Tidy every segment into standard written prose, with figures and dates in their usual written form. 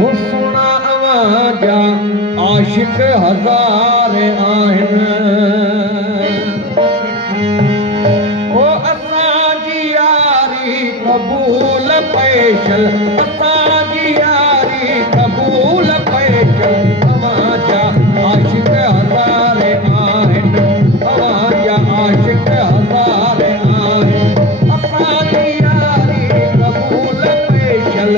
वो सुना आवाजा आशिक हजार आहिनि वो असांजी यारी क़बूल पैशल असांजी यारी क़बूल पैशल तव्हांजा आशिक हजार आहिनि तव्हांजा आशिक हजार आहिनि असांजी यारी क़बूल पैशल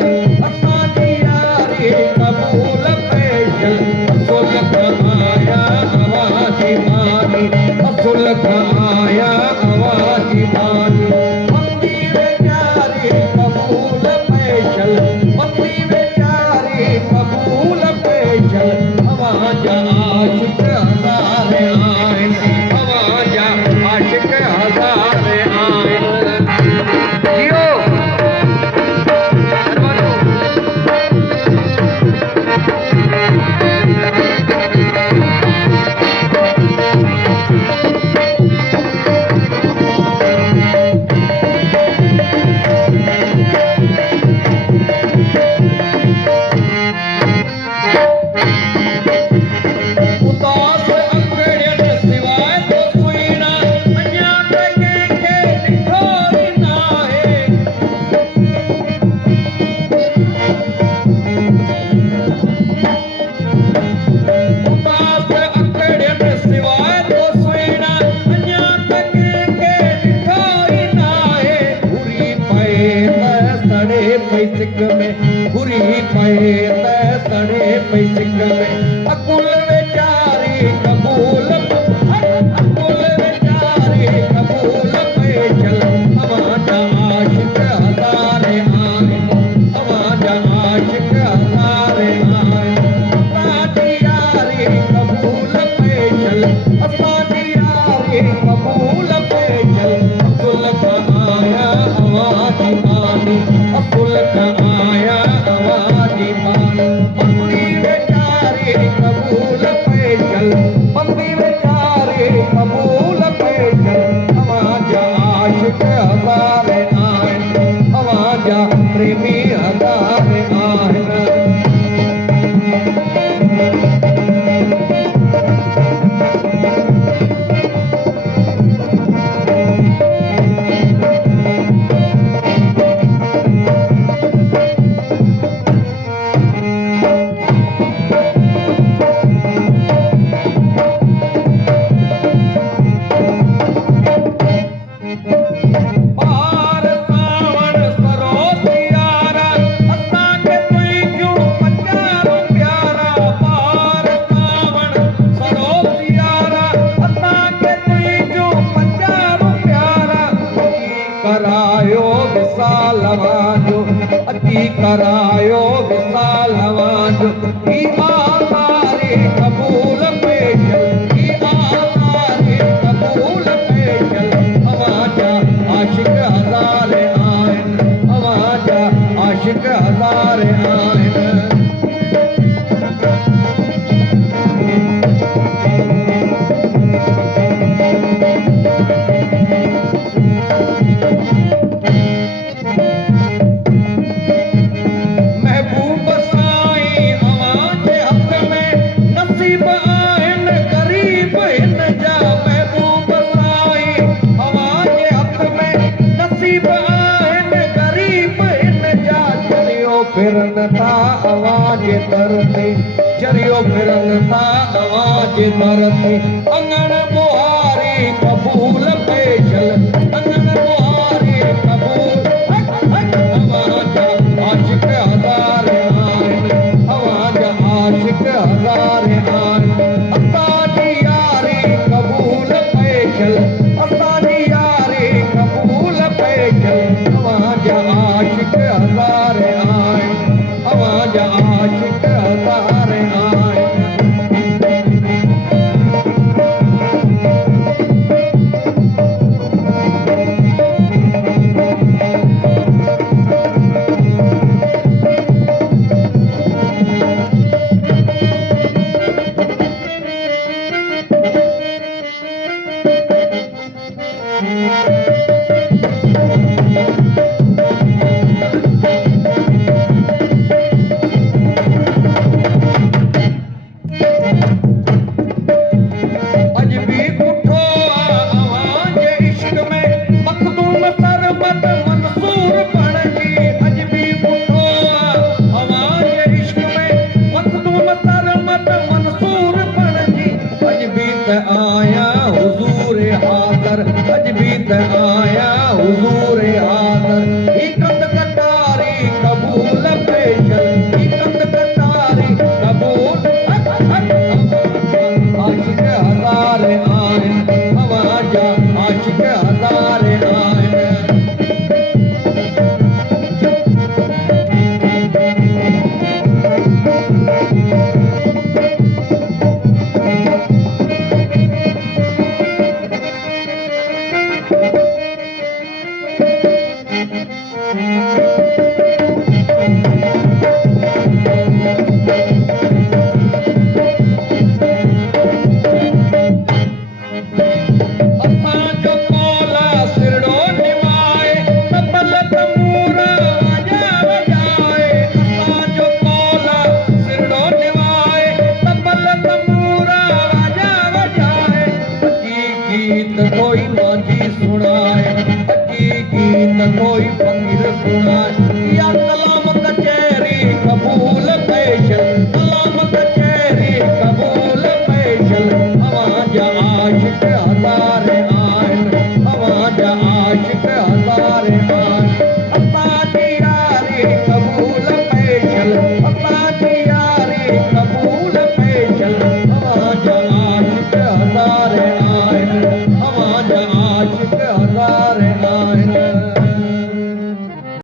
असांजी यारी क़बूल पैशल असुल आया आवाज़ी मानी असुल आया आवाज़ी मानी बंदी बेचारी क़बूल पैशल बंदी बेचारी क़बूल पैशल तव्हांजा आशिक हजार आहिनि तव्हांजा आशिक हजार आहिनि जियो उदास अंगड़ियनि सिवाय तो सुहिणा अञा त कंहिंखे ॾिठो ई नाहे उदास अंगड़ियनि सिवाय तो सुहिणा अञा त कंहिंखे ॾिठो ई नाहे घुरी पए त सड़े पई सिक में घुरी पए त सड़े पई सिक में अकुल वेचारी क़बूल अकुल वेचारी क़बूल पैशल तव्हांजा आशिक हजार आहिनि तव्हांजा आशिक हजार आहिनि असांजी यारी क़बूल पैशल असांजी यारी क़बूल पैशल अकुल आया आवाज़ी मानी अकुल आया आवाज़ी मानी बंदी बेचारी क़बूल पैशल बंदी बेचारी क़बूल पैशल तव्हांजा आशिक हजार आहिनि तव्हांजा प्रेमी हजार आहिनि पार सावण सरोस यारा असांखे तुंहिंजूं पचारूं प्यारा पार सावण सरोस यारा असांखे तुंहिंजूं पचारूं प्यारा करायो विसाल वांजो अची करायो विसाल वांजो ई आसारी क़बूल पैशल ई आसारी क़बूल पैशल तव्हांजा आशिक हजार आहिनि तव्हांजा आशिक हजार आहिनि महबूब साईं अव्हांजे हथ में नसीब आहिनि ग़रीब हिन जा महबूब साईं अव्हांजे हथ में नसीब आहिनि ग़रीब हिन जा चरियो फिरनि था अव्हांजे दर ते चरियो फिरनि था अव्हांजे दर ते अंगण बुहारी क़बूल पैशल अंगण बुहारी क़बूल तव्हांजा आशिक हजार आहिनि तव्हांजा आशिक हजार आहिनि असांजी यारी क़बूल पैशल असांजी यारी क़बूल पैशल तव्हांजा आशिक हजार आहिनि तव्हांजा आशिक हजार आहिनि कबूल पेश